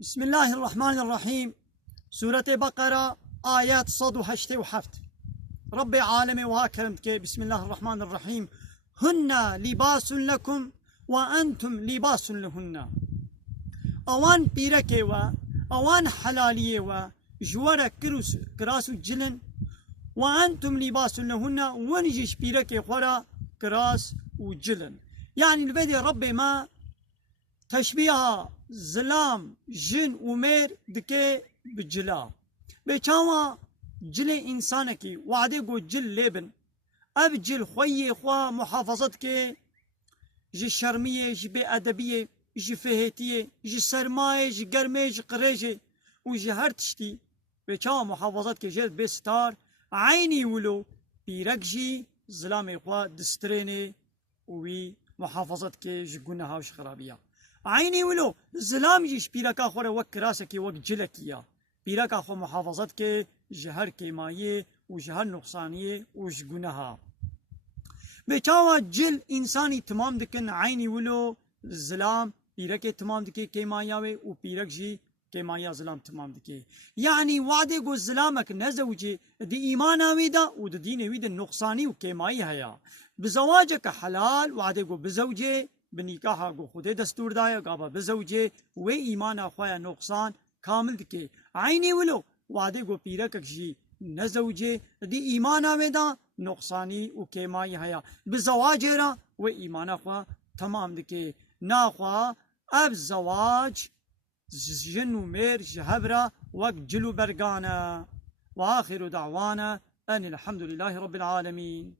بسم الله الرحمن الرحيم. سورة بقرة آيات صد وحشت وحفت. رب عالمي وهاكرمتك. بسم الله الرحمن الرحيم. هن لباس لكم وأنتم لباس لهن. اوان بيركي و اوان حلالية و جوارا كراسو جلن وأنتم لباس لهن ونجيش بيركي خورا كراس وجلن. يعني الفيدي ربي ما تشبيهها زلام جن ومير دكي بجلا بيچاوا جل انسانكي وعده گو جل لبن اب جل خوي خوا محافظت کے جي شرمية جي بي ادبية جي فهيتية جي سرماية جي گرمي جي قريجي وجي هر تشتي بيچاوا محافظت کے جل بستار عيني ولو بيرك جي زلام خوا دستريني وي محافظت کے جي گناها وش خرابية عيني ولو زلام جيش بيركا خورا وك راسكي وك جلكيا بيركا خو محافظت كي جهر كيماية وجهر نقصانية وش گناها بيچاوا جل انساني تمام دكن عيني ولو زلام بيركي تمام دكي كيماياوي و بيرك جي كيمايا زلام تمام دكي. يعني وعده گو زلامك نزوجي دي ايمانا ويدا و دي دين ويدا نقصاني و كيمايا هيا بزواجك حلال وعده گو بزوجي بنیکاها گو خود دستور دایا گابا بزوجه و ایمان خوایا نقصان کامل دکه عینی ولو وعده گو پیرکک جی نزوجه دی ایمان آویدا نقصانی و کیمایی هیا بزواجه را و ایمان خوا تمام دکه ناخوا اب زواج جن و میر جهبرا وک جلو برگانا و آخر دعوانا ان الحمد لله رب العالمين.